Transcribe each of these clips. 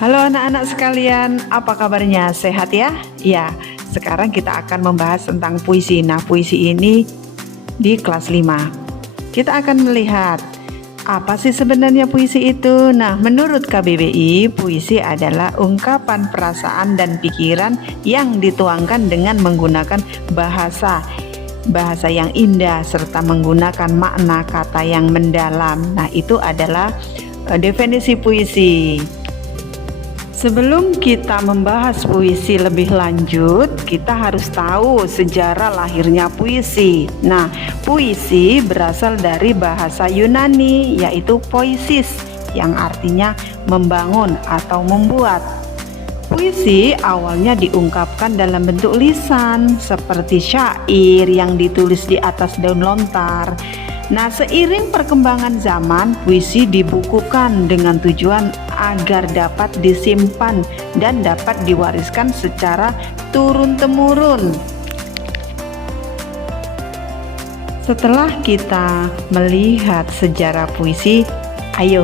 Halo anak-anak sekalian, apa kabarnya? Sehat ya? Ya, sekarang kita akan membahas tentang puisi. Nah, puisi ini di kelas 5. Kita akan melihat apa sih sebenarnya puisi itu. Nah, menurut KBBI, puisi adalah ungkapan perasaan dan pikiran yang dituangkan dengan menggunakan bahasa yang indah serta menggunakan makna kata yang mendalam. Nah, itu adalah definisi puisi. Sebelum kita membahas puisi lebih lanjut, kita harus tahu sejarah lahirnya puisi. Nah, puisi berasal dari bahasa Yunani, yaitu poiesis, yang artinya membangun atau membuat. Puisi awalnya diungkapkan dalam bentuk lisan, seperti syair yang ditulis di atas daun lontar. Nah, seiring perkembangan zaman, puisi dibukukan dengan tujuan agar dapat disimpan dan dapat diwariskan secara turun-temurun. Setelah kita melihat sejarah puisi, ayo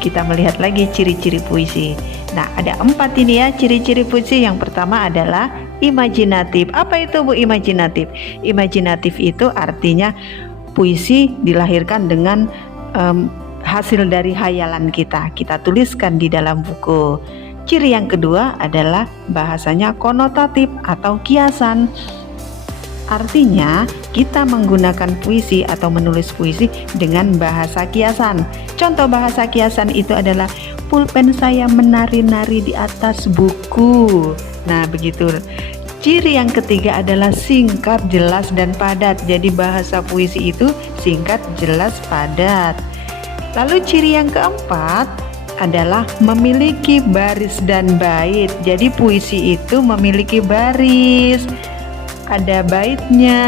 kita melihat lagi ciri-ciri puisi. Nah, ada 4 ini ya ciri-ciri puisi. Yang pertama adalah imajinatif. Apa itu Bu imajinatif? Imajinatif itu artinya puisi dilahirkan dengan hasil dari hayalan kita tuliskan di dalam buku. Ciri yang kedua adalah bahasanya konotatif atau kiasan. Artinya kita menggunakan puisi atau menulis puisi dengan bahasa kiasan. Contoh bahasa kiasan itu adalah pulpen saya menari-nari di atas buku. Nah, begitu. Ciri yang ketiga adalah singkat, jelas, dan padat. Jadi bahasa puisi itu singkat, jelas, padat. Lalu ciri yang keempat adalah memiliki baris dan bait. Jadi puisi itu memiliki baris, ada baitnya.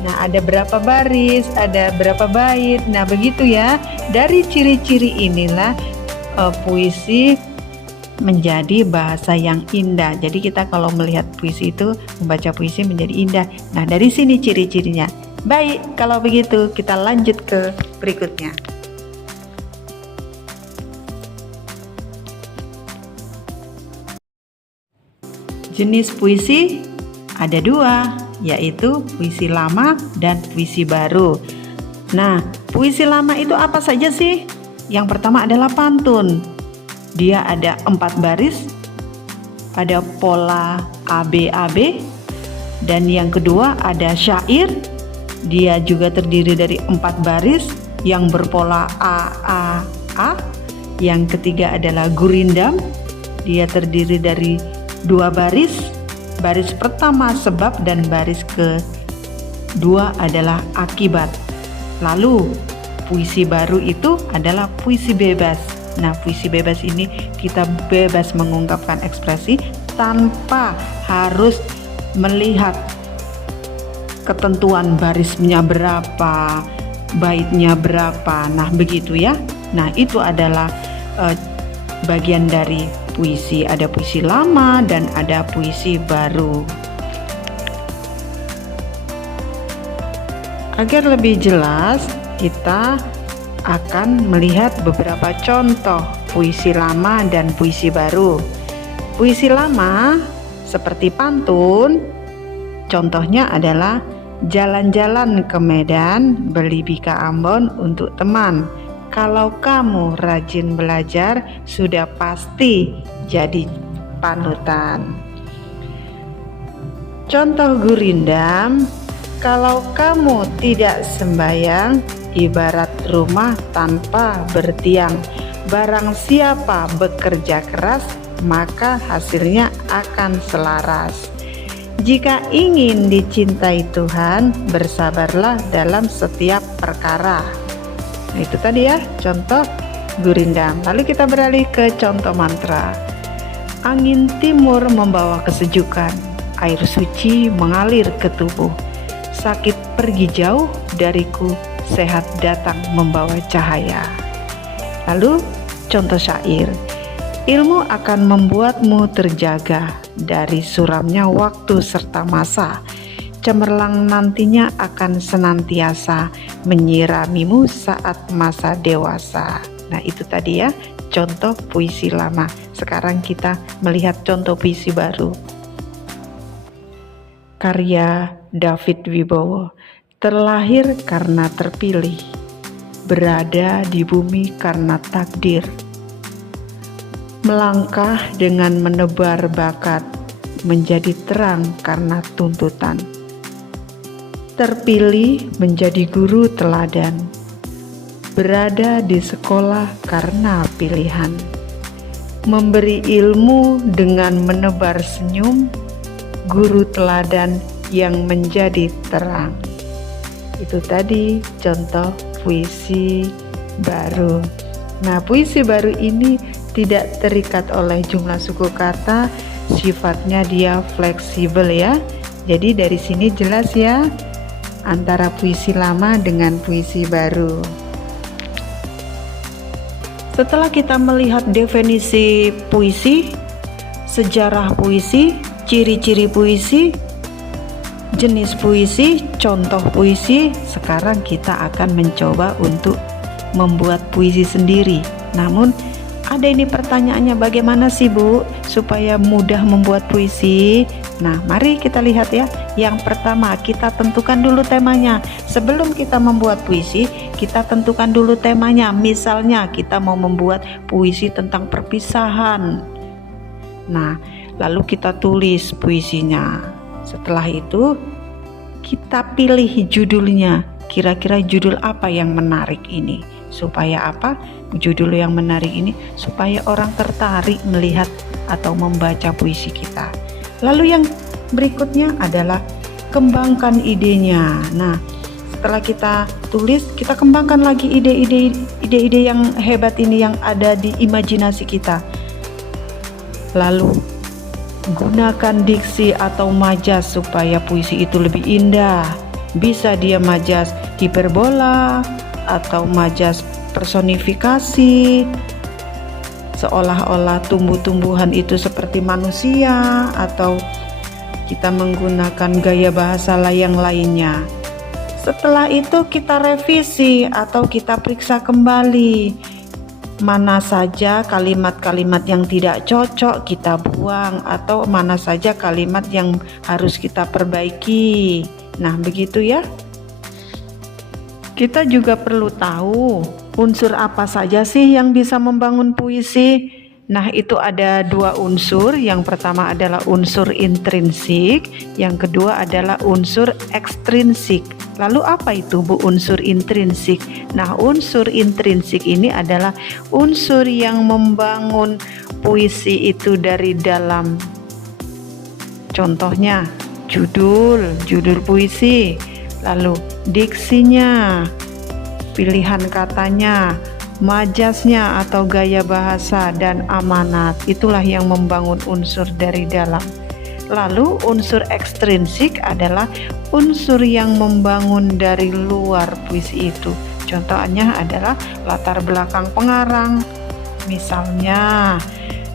Nah, ada berapa baris, ada berapa bait. Nah, begitu ya. Dari ciri-ciri inilah puisi menjadi bahasa yang indah. Jadi kita kalau melihat puisi itu, membaca puisi menjadi indah. Nah, dari sini ciri-cirinya. Baik, kalau begitu kita lanjut ke berikutnya. Jenis puisi ada 2, yaitu puisi lama dan puisi baru. Nah, puisi lama itu apa saja sih? Yang pertama adalah pantun. Dia ada 4 baris, ada pola ABAB, dan yang kedua ada syair. Dia juga terdiri dari 4 baris yang berpola AAA. Yang ketiga adalah gurindam. Dia terdiri dari 2 baris. Baris pertama sebab dan baris kedua adalah akibat. Lalu puisi baru itu adalah puisi bebas. Nah, puisi bebas ini kita bebas mengungkapkan ekspresi tanpa harus melihat ketentuan barisnya berapa, baitnya berapa. Nah, begitu ya. Nah, itu adalah bagian dari puisi. Ada puisi lama dan ada puisi baru. Agar lebih jelas, kita akan melihat beberapa contoh puisi lama dan puisi baru. Puisi lama seperti pantun, contohnya adalah jalan-jalan ke Medan, beli bika Ambon untuk teman. Kalau kamu rajin belajar, sudah pasti jadi panutan. Contoh gurindam, kalau kamu tidak sembahyang, ibarat rumah tanpa bertiang. Barang siapa bekerja keras, maka hasilnya akan selaras. Jika ingin dicintai Tuhan, bersabarlah dalam setiap perkara. Nah, itu tadi ya contoh gurindam. Lalu kita beralih ke contoh mantra. Angin timur membawa kesejukan, air suci mengalir ke tubuh. Sakit pergi jauh dariku, sehat datang membawa cahaya. Lalu contoh syair. Ilmu akan membuatmu terjaga dari suramnya waktu serta masa. Cemerlang nantinya akan senantiasa menyiramimu saat masa dewasa. Nah, itu tadi ya contoh puisi lama. Sekarang kita melihat contoh puisi baru. Karya David Wibowo. Terlahir karena terpilih, berada di bumi karena takdir, melangkah dengan menebar bakat, menjadi terang karena tuntutan, terpilih menjadi guru teladan, berada di sekolah karena pilihan, memberi ilmu dengan menebar senyum, guru teladan yang menjadi terang. Itu tadi contoh puisi baru. Nah, puisi baru ini tidak terikat oleh jumlah suku kata, sifatnya dia fleksibel ya. Jadi dari sini jelas ya antara puisi lama dengan puisi baru. Setelah kita melihat definisi puisi, sejarah puisi, ciri-ciri puisi, jenis puisi, contoh puisi, sekarang kita akan mencoba untuk membuat puisi sendiri. Namun ada ini pertanyaannya, bagaimana sih Bu supaya mudah membuat puisi? Nah, mari kita lihat ya. Yang pertama, kita tentukan dulu temanya. Sebelum kita membuat puisi, kita tentukan dulu temanya. Misalnya kita mau membuat puisi tentang perpisahan. Nah, lalu kita tulis puisinya. Setelah itu kita pilih judulnya. Kira-kira judul apa yang menarik ini? Supaya apa? Judul yang menarik ini supaya orang tertarik melihat atau membaca puisi kita. Lalu yang berikutnya adalah kembangkan idenya. Nah, setelah kita tulis, kita kembangkan lagi ide-ide yang hebat ini yang ada di imajinasi kita. Lalu gunakan diksi atau majas supaya puisi itu lebih indah. Bisa dia majas hiperbola atau majas personifikasi, seolah-olah tumbuh-tumbuhan itu seperti manusia, atau kita menggunakan gaya bahasa yang lainnya. Setelah itu kita revisi atau kita periksa kembali. Mana saja kalimat-kalimat yang tidak cocok kita buang, atau mana saja kalimat yang harus kita perbaiki. Nah, begitu ya. Kita juga perlu tahu unsur apa saja sih yang bisa membangun puisi. Nah, itu ada dua unsur. Yang pertama adalah unsur intrinsik, yang kedua adalah unsur ekstrinsik. Lalu apa itu Bu unsur intrinsik? Nah, unsur intrinsik ini adalah unsur yang membangun puisi itu dari dalam. Contohnya judul puisi, lalu diksinya, pilihan katanya, majasnya atau gaya bahasa, dan amanat. Itulah yang membangun unsur dari dalam. Lalu unsur ekstrinsik adalah unsur yang membangun dari luar puisi itu. Contohnya adalah latar belakang pengarang. Misalnya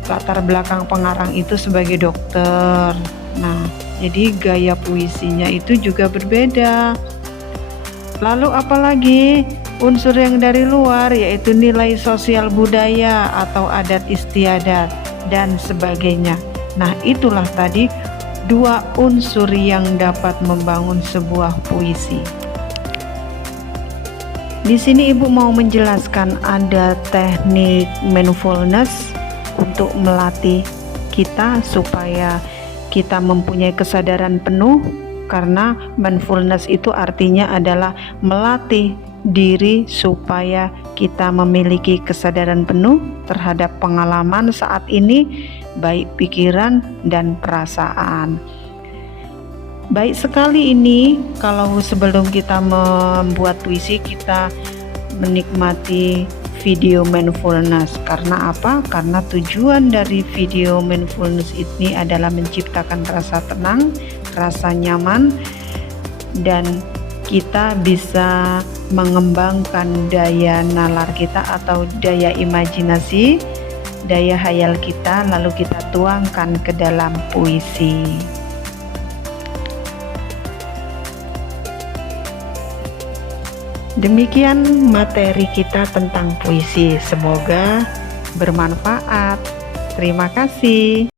latar belakang pengarang itu sebagai dokter. Nah, jadi gaya puisinya itu juga berbeda. Lalu apalagi unsur yang dari luar, yaitu nilai sosial budaya atau adat istiadat dan sebagainya. Nah, itulah tadi dua unsur yang dapat membangun sebuah puisi. Di sini Ibu mau menjelaskan ada teknik mindfulness untuk melatih kita supaya kita mempunyai kesadaran penuh, karena mindfulness itu artinya adalah melatih diri supaya kita memiliki kesadaran penuh terhadap pengalaman saat ini, baik pikiran dan perasaan. Baik sekali ini kalau sebelum kita membuat puisi kita menikmati video mindfulness. Karena apa? Karena tujuan dari video mindfulness ini adalah menciptakan rasa tenang, rasa nyaman, dan kita bisa mengembangkan daya nalar kita atau daya imajinasi, daya hayal kita, lalu kita tuangkan ke dalam puisi. Demikian materi kita tentang puisi. Semoga bermanfaat. Terima kasih.